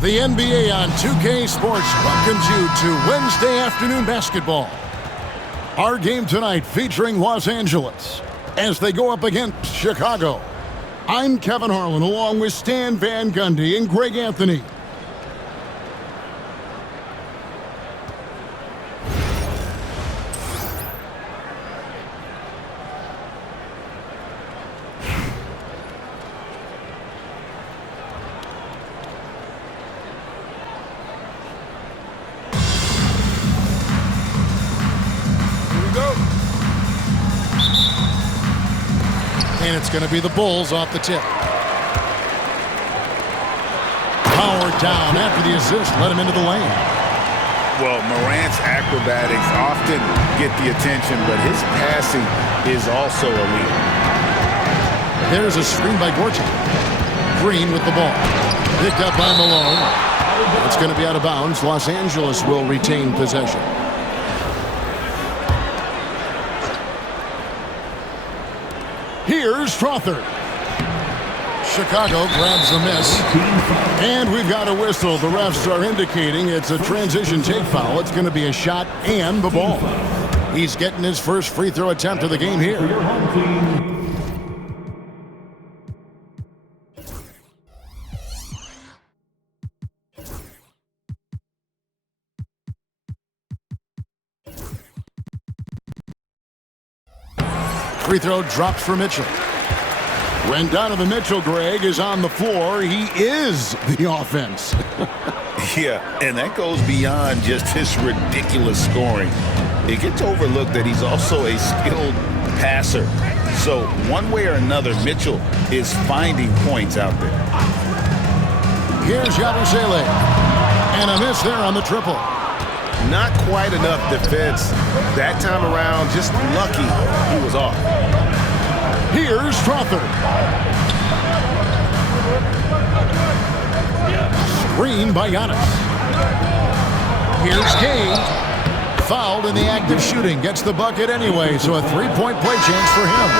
The NBA on 2K Sports welcomes you to Wednesday afternoon basketball. Our game tonight featuring Los Angeles as they go up against Chicago. I'm Kevin Harlan along with Stan Van Gundy and Greg Anthony. And it's going to be the Bulls off the tip. Power down after the assist, let him into the lane. Well, Morant's acrobatics often get the attention, but his passing is also elite. There's a screen by Gortat. Green with the ball. Picked up by Malone. It's going to be out of bounds. Los Angeles will retain possession. Here's Strawther. Chicago grabs the miss. And we've got a whistle. The refs are indicating it's a transition take foul. It's going to be a shot and the ball. He's getting his first free throw attempt of the game here. Free throw drops for Mitchell. When Donovan Mitchell, Greg, is on the floor, he is the offense. Yeah, and that goes beyond just his ridiculous scoring. It gets overlooked that he's also a skilled passer. So one way or another, Mitchell is finding points out there. Here's Yabusele. And a miss there on the triple. Not quite enough defense that time around. Just lucky he was off. Here's Strawther. Screen by Giannis. Here's Gay. Fouled in the act of shooting. Gets the bucket anyway, so a three-point play chance for him.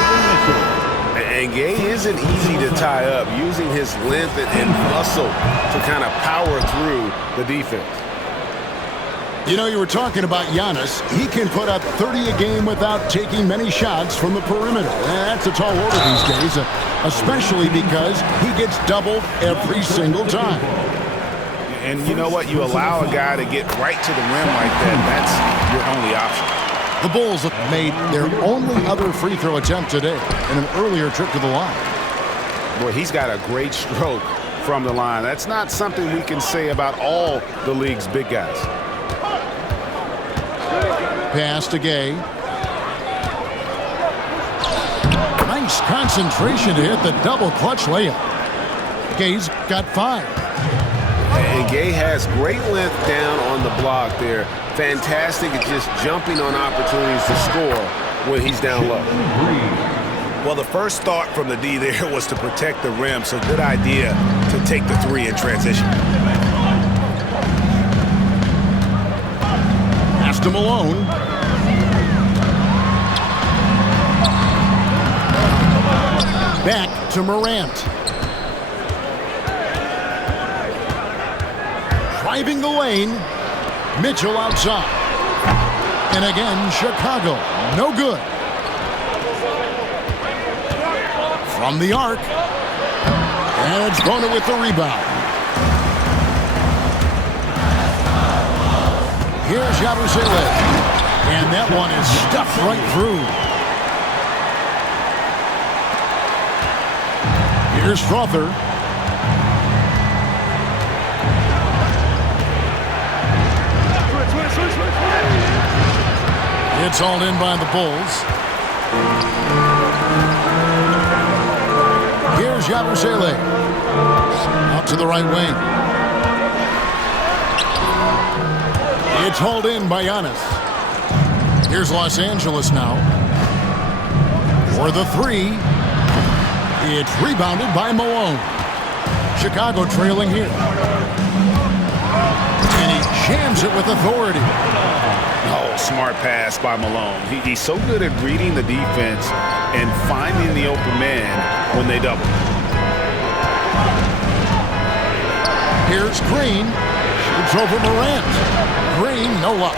And Gay isn't easy to tie up, using his length and muscle to kind of power through the defense. You know, you were talking about Giannis. He can put up 30 a game without taking many shots from the perimeter. That's a tall order these days, especially because he gets doubled every single time. And you know what? You allow a guy to get right to the rim like that. That's your only option. The Bulls have made their only other free throw attempt today in an earlier trip to the line. Boy, he's got a great stroke from the line. That's not something we can say about all the league's big guys. Pass to Gay. Nice concentration to hit the double clutch layup. Gay's got 5. And Gay has great length down on the block there. Fantastic at just jumping on opportunities to score when he's down low. Well, the first thought from the D there was to protect the rim, so good idea to take the 3 in transition. Pass to Malone. Back to Morant. Driving the lane. Mitchell outside. And again, Chicago. No good. From the arc. And it's Bona with the rebound. Here's Yabusele. And that one is stuffed right through. Here's Strawther. It's all in by the Bulls. Here's Yabusele. Out to the right wing. It's hauled in by Giannis. Here's Los Angeles now. For the 3. It's rebounded by Malone. Chicago trailing here. And he jams it with authority. Oh, smart pass by Malone. He's so good at reading the defense and finding the open man when they double. Here's Green. Shoots over Morant. Green, no luck.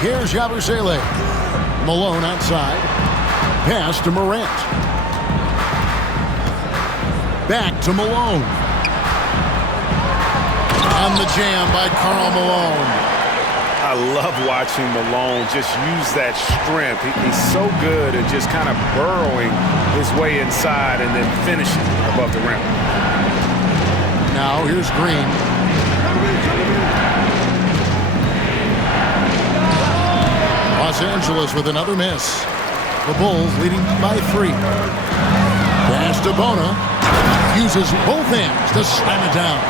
Here's Yabusele. Malone outside. Pass to Morant. Back to Malone. On the jam by Karl Malone. I love watching Malone just use that strength. He's so good at just kind of burrowing his way inside and then finishing above the rim. Now here's Green. Los Angeles with another miss. The Bulls leading by 3. Pass to Bona. Uses both hands to slam it down.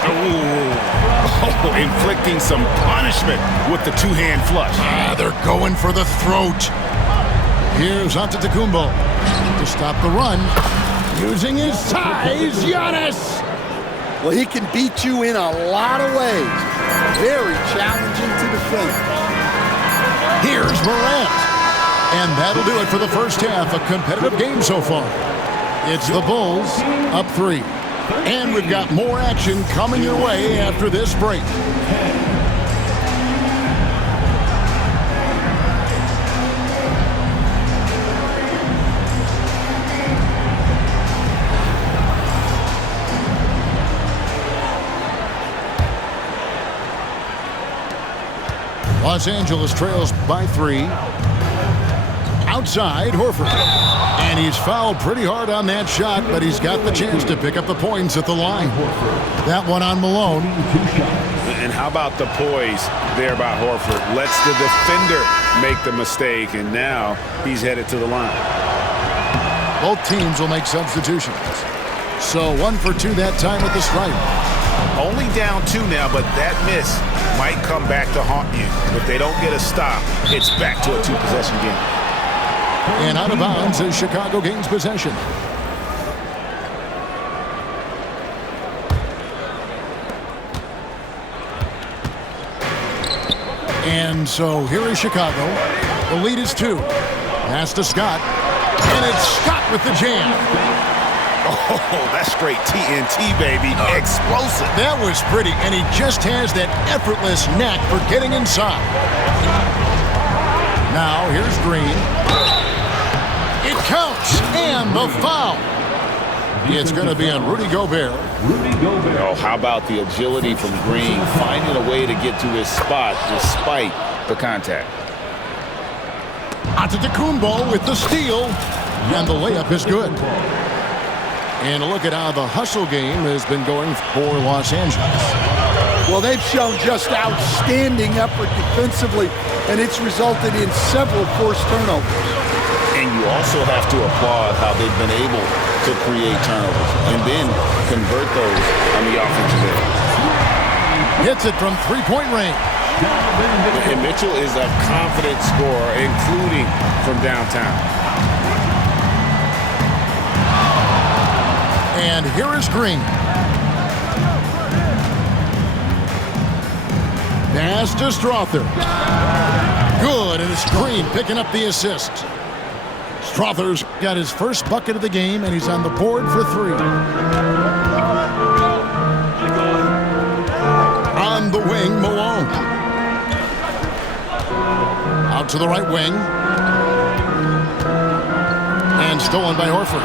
Oh, inflicting some punishment with the two-hand flush. They're going for the throat. Here's Antetokounmpo to stop the run. Using his size, Giannis. Well, he can beat you in a lot of ways. Very challenging to defend. Here's Morant. And that'll do it for the first half. A competitive game so far. It's the Bulls up 3. And we've got more action coming your way after this break. Los Angeles trails by 3. Outside, Horford. And he's fouled pretty hard on that shot, but he's got the chance to pick up the points at the line. That one on Malone. And how about the poise there by Horford? Lets the defender make the mistake, and now he's headed to the line. Both teams will make substitutions. So 1 for 2 that time at the stripe. Only down 2 now, but that miss might come back to haunt you. If they don't get a stop, it's back to a 2-possession game. And out of bounds as Chicago gains possession. And so here is Chicago. The lead is 2. Pass to Scott. And it's Scott with the jam. Oh, that's straight TNT, baby. Explosive. That was pretty, and he just has that effortless knack for getting inside. Now here's Green. It counts, and the foul. It's going to be on Rudy Gobert. Oh, how about the agility from Green, finding a way to get to his spot despite the contact. Antetokounmpo with the steal, and the layup is good. And look at how the hustle game has been going for Los Angeles. Well, they've shown just outstanding effort defensively, and it's resulted in several forced turnovers. And you also have to applaud how they've been able to create turnovers and then convert those on the offensive end. Hits it from three-point range. And Mitchell is a confident scorer, including from downtown. And here is Green. Pass to Strother. Good, and it's Green picking up the assist. Strother's got his first bucket of the game, and he's on the board for 3. On the wing, Malone. Out to the right wing. And stolen by Horford.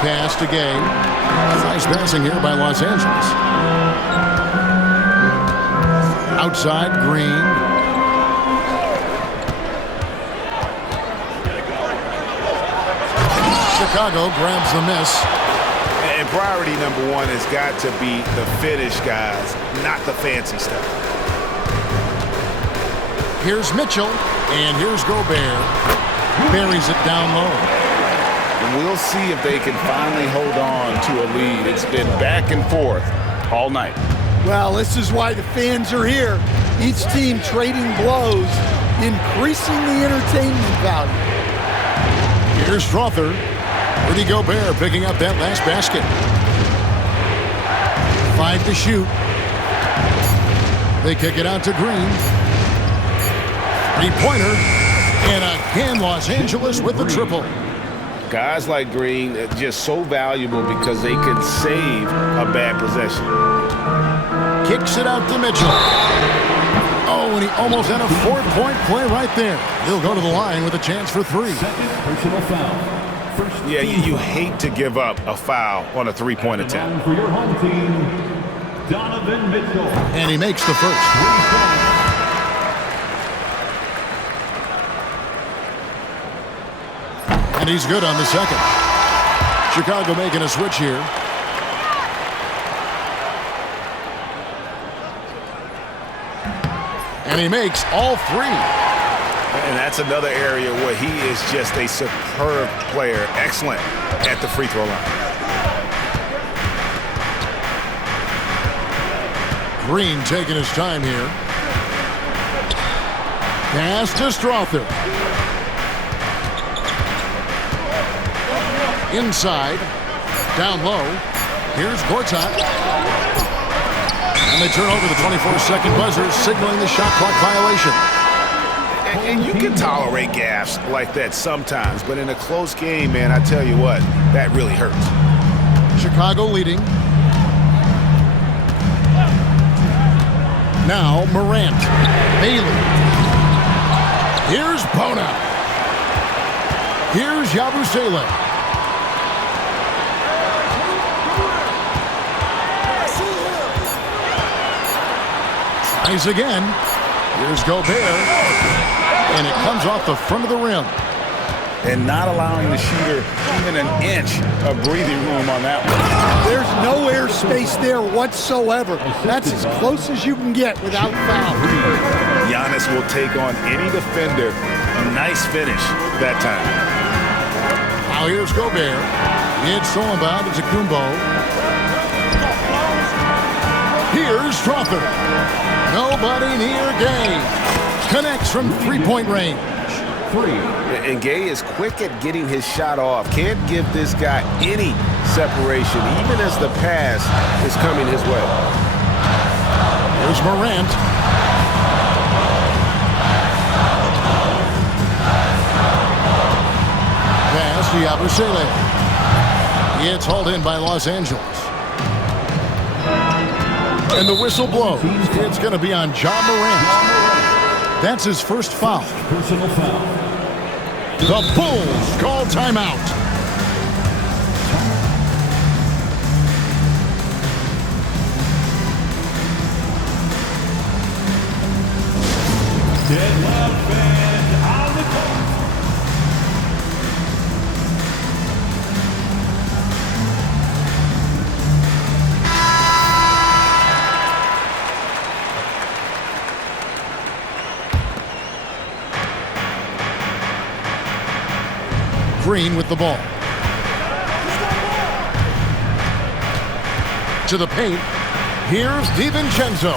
Pass to Gay. Nice passing here by Los Angeles. Outside, Green. Chicago grabs the miss. And priority number 1 has got to be the finish, guys, not the fancy stuff. Here's Mitchell, and here's Gobert. Buries it down low. We'll see if they can finally hold on to a lead. It's been back and forth all night. Well, this is why the fans are here. Each team trading blows, increasing the entertainment value. Here's Strother. Rudy Gobert picking up that last basket. 5 to shoot. They kick it out to Green. 3-pointer. And again, Los Angeles with the triple. Guys like Green are just so valuable because they can save a bad possession. Kicks it out to Mitchell. Oh, and he almost had a 4-point play right there. He'll go to the line with a chance for 3. Second personal foul. First Yeah, you hate to give up a foul on a three-point attempt. for your home team, Donovan Mitchell. And he makes the first. And he's good on the second. Chicago making a switch here. And he makes all 3. And that's another area where he is just a superb player. Excellent at the free throw line. Green taking his time here. Pass to Strother. Inside. Down low. Here's Gortat. And they turn over the 24-second buzzer, signaling the shot clock violation. And you can tolerate gaffes like that sometimes, but in a close game, man, I tell you what, that really hurts. Chicago leading. Now Morant. Bailey. Here's Bona. Here's Yabusele. Tries again. Here's Gobert. And it comes off the front of the rim. And not allowing the shooter even an inch of breathing room on that one. There's no air space there whatsoever. That's as close as you can get without foul. Giannis will take on any defender. Nice finish that time. Now here's Gobert. It's stolen by Antetokounmpo. Here's Strother. Nobody near Gay. Connects from three-point range. And Gay is quick at getting his shot off. Can't give this guy any separation, even as the pass is coming his way. Here's Morant. Pass to Yabusele. It's hauled in by Los Angeles. And the whistle blows. It's going to be on Ja Morant. That's his first foul. Personal foul. The Bulls call timeout. Dead loud fans on the court. Green with the ball. To the paint. Here's DiVincenzo.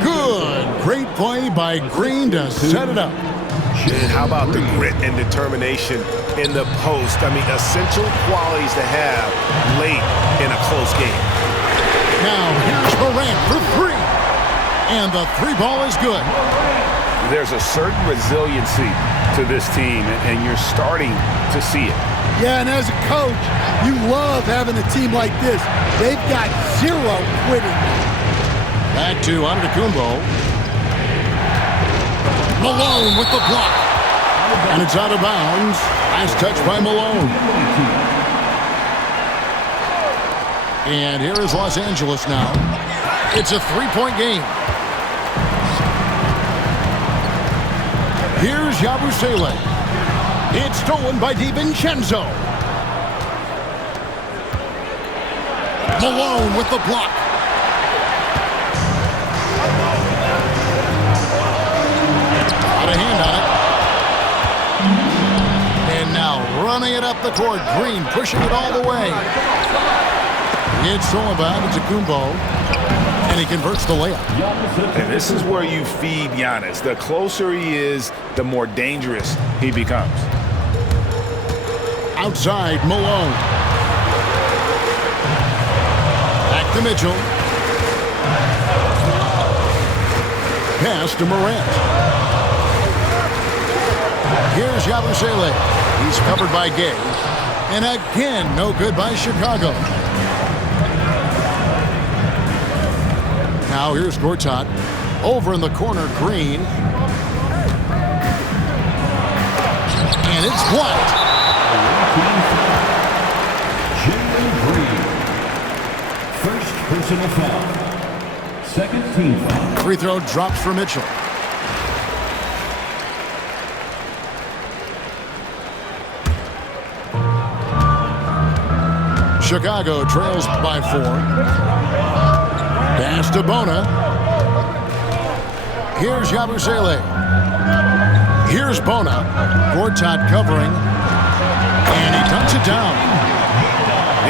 Good. Great play by Green to set it up. And how about the grit and determination in the post? I mean, essential qualities to have late in a close game. Now here's Morant for 3. And the 3 ball is good. There's a certain resiliency to this team, and you're starting to see it. Yeah, and as a coach, you love having a team like this. They've got 0 quitting. Back to Antetokounmpo. Malone with the block. And it's out of bounds. Last touch by Malone. And here is Los Angeles now. It's a 3-point game. Here's Yabusele. It's stolen by DiVincenzo. Malone with the block. Got a hand on it. And now running it up the court. Green pushing it all the way. It's stolen by Antetokounmpo. And he converts the layup. And this is where you feed Giannis. The closer he is, the more dangerous he becomes. Outside, Malone. Back to Mitchell. Pass to Morant. Here's Yabusele. He's covered by Gay. And again, no good by Chicago. Now here's Gortat. Over in the corner, Green. And it's blocked. Jalen Green. First personal foul. Second team foul. Free throw drops for Mitchell. Chicago trails by 4. Pass to Bona. Here's Yabusele. Here's Bona. Gortat covering. And he dunks it down.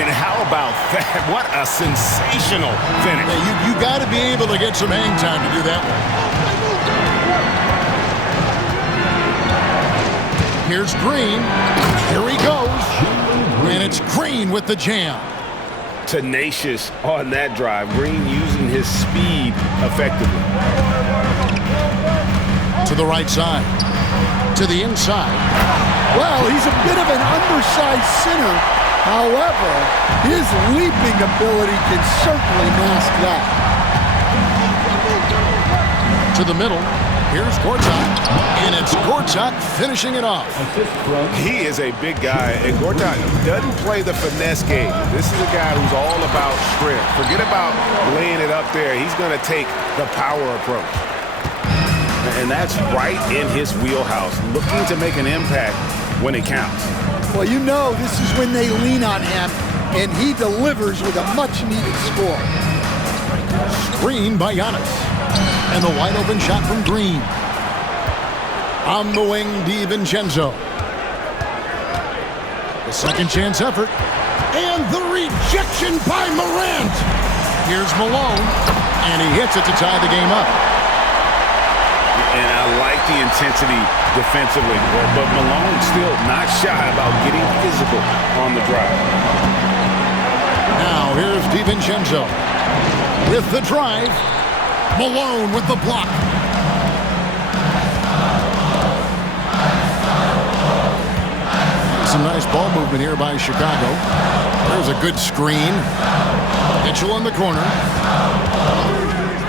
And how about that? What a sensational finish. Yeah, you got to be able to get some hang time to do that one. Here's Green. Here he goes. And it's Green with the jam. Tenacious on that drive. Green using his speed effectively. To the right side. To the inside. Well, he's a bit of an undersized center. However, his leaping ability can certainly mask that. To the middle. Here's Gortat. And it's Gortat finishing it off. Assist from He is a big guy, and Gortat doesn't play the finesse game. This is a guy who's all about strength. Forget about laying it up there. He's going to take the power approach. And that's right in his wheelhouse, looking to make an impact when it counts. Well, you know this is when they lean on him, and he delivers with a much-needed score. Screen by Giannis. And the wide open shot from Green. On the wing, DiVincenzo. The second chance effort. And the rejection by Morant. Here's Malone. And he hits it to tie the game up. And I like the intensity defensively, but Malone still not shy about getting physical on the drive. Now here's DiVincenzo. With the drive. Malone with the block. Some nice ball movement here by Chicago. There's a good screen. Mitchell in the corner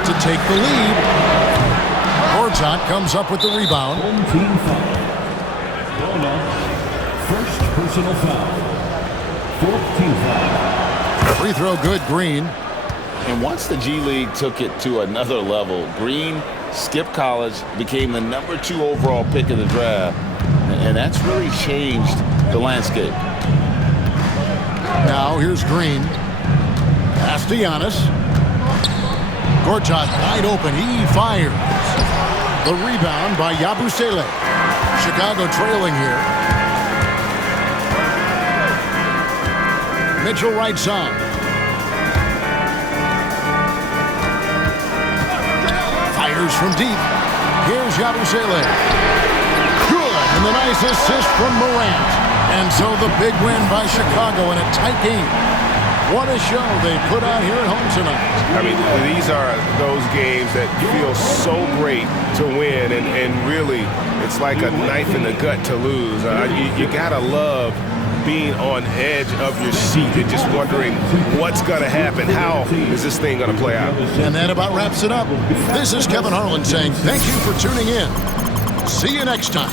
to take the lead. Gortat comes up with the rebound. home team foul. Bona. First personal foul. Fourth team foul. Free throw good, Green. And once the G League took it to another level, Green skipped college, became the #2 overall pick of the draft, and that's really changed the landscape. Now here's Green. Pass to Giannis. Gortat wide open. He fires. The rebound by Yabusele. Chicago trailing here. Mitchell right side. Fires from deep. Here's Yabusele. Good. And the nice assist from Morant. And so the big win by Chicago in a tight game. What a show they put on here at home tonight. I mean, these are those games that feel so great to win, and really, it's like a knife in the gut to lose. You gotta love being on edge of your seat and just wondering what's gonna happen. How is this thing gonna play out? And that about wraps it up. This is Kevin Harlan saying thank you for tuning in. See you next time.